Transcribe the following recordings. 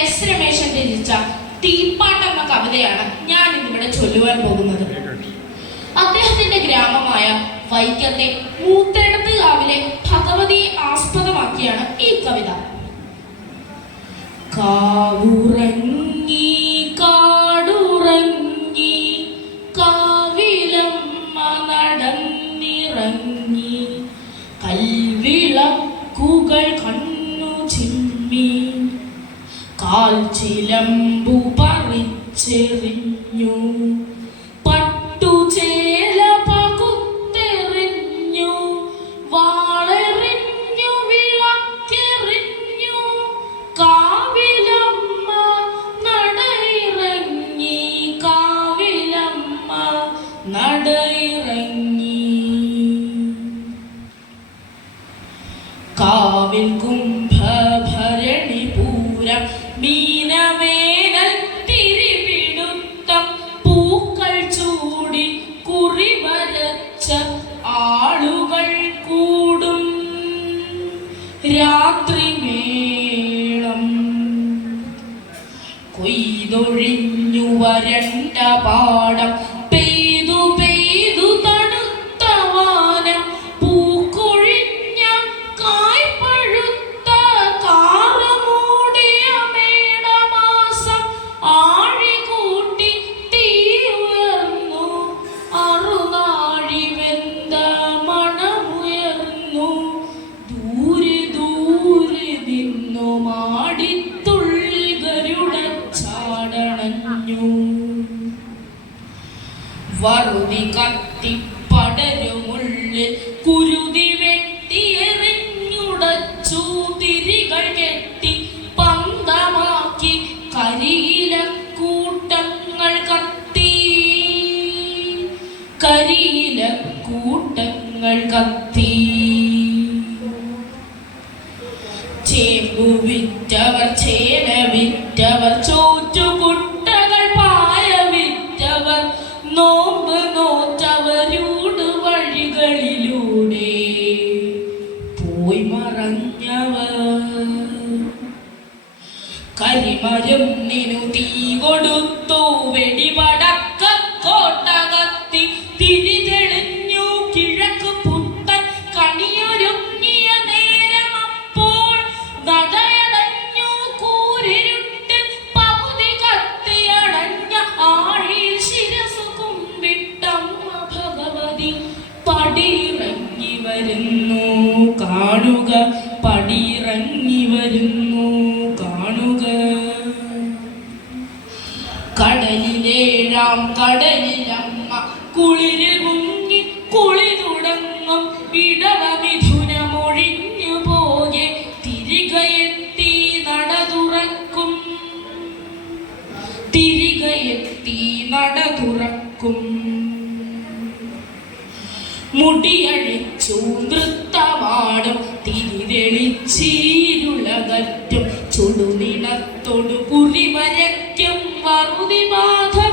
S Rameshan രചിച്ച തീപ്പാട്ട് എന്ന കവിതയാണ് ഞാൻ ഇന്നിവിടെ ചൊല്ലുവാൻ പോകുന്നത്. അദ്ദേഹത്തിന്റെ ഗ്രാമമായ വൈക്കത്തെ മൂത്തരടത്ത് കാവിലെ ചിലമ്പു പറിച്ചെറിഞ്ഞു. പട്ടുചേല പകുത്തെറിഞ്ഞു. വാളെറിഞ്ഞു വിളക്കെറിഞ്ഞു. കാവിലമ്മ നടയിറങ്ങി കാവിലമ്മ നടയിറങ്ങി. കാവിൽ കുംഭഭരണി രാത്രി മേളം. കൊയ്തൊഴിഞ്ഞു വരണ്ട പാടം നിന്നു മാടിത്തുള്ളി ഗരുഡ ചാടണഞ്ഞു. വറുതി കത്തിപ്പടരുമുള്ളിൽ കുരുതി വെട്ടിയെറിഞ്ഞുടച്ചു തിരികൾ കെട്ടി പന്തമാക്കി കരിയില കൂട്ടങ്ങൾ കത്തി. കരിയില കൂട്ടങ്ങൾ കത്തി. വിറ്റവർ ചേന വിറ്റവർ ചോറ്റുകുട്ടകൾ പായ വിറ്റവർ നോമ്പ് നോറ്റവരൂട് വഴികളിലൂടെ പോയി മറഞ്ഞവർ. കരിമരം നിനു കാണുക പടിയിറങ്ങി വരുന്നു കാണുക. കടലിലേഴാം കടലിലമ്മ കുളിരിൽ മുങ്ങി കുളി തുടങ്ങും ഇടവ മിഥുനമൊഴിഞ്ഞു പോകെ തിരികയെത്തി നട തുറക്കും തിരികയെത്തി നട തുറക്കും മുടിയഴിച്ചു നൃത്തമാടും തിരിതെളിച്ചീരുളകറ്റും. ചുടുനിണത്തോടു കുറി വരയ്ക്കും. വറുതി ബാധകൾ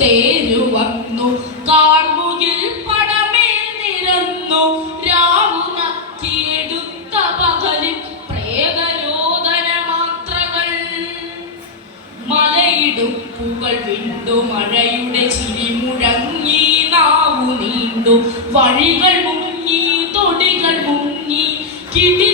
കാലവർഷത്തേരു വന്നു കാർമുകിൽ പടമേൽ നിരന്നു. രാവു പകലിൽ പ്രേതരോദന മാത്രകൾ മലയിടുപ്പുകൾ വിണ്ടു മഴയുടെ ചിരി മുഴങ്ങി നാവു നീണ്ടു വഴികൾ മുങ്ങി തൊടികൾ മുങ്ങി കിടിലമായി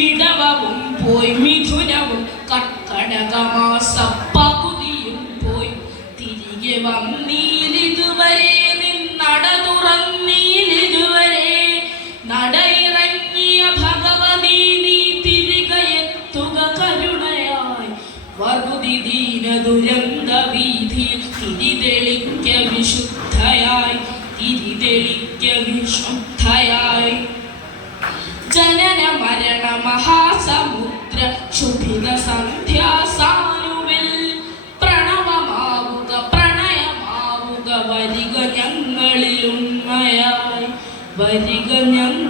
ഇടവവും പോയി മിഥുനവും കർക്കടകമാസ പകുതിയും പോയി തിരികെ വന്നീലിതുവരെ ശുഭിത സന്ധ്യാസാനുവിൽ പ്രണവമാവുക പ്രണയമാവുക. വരിക ഞങ്ങളിൽ ഉണ്മയായി വരിക ഞ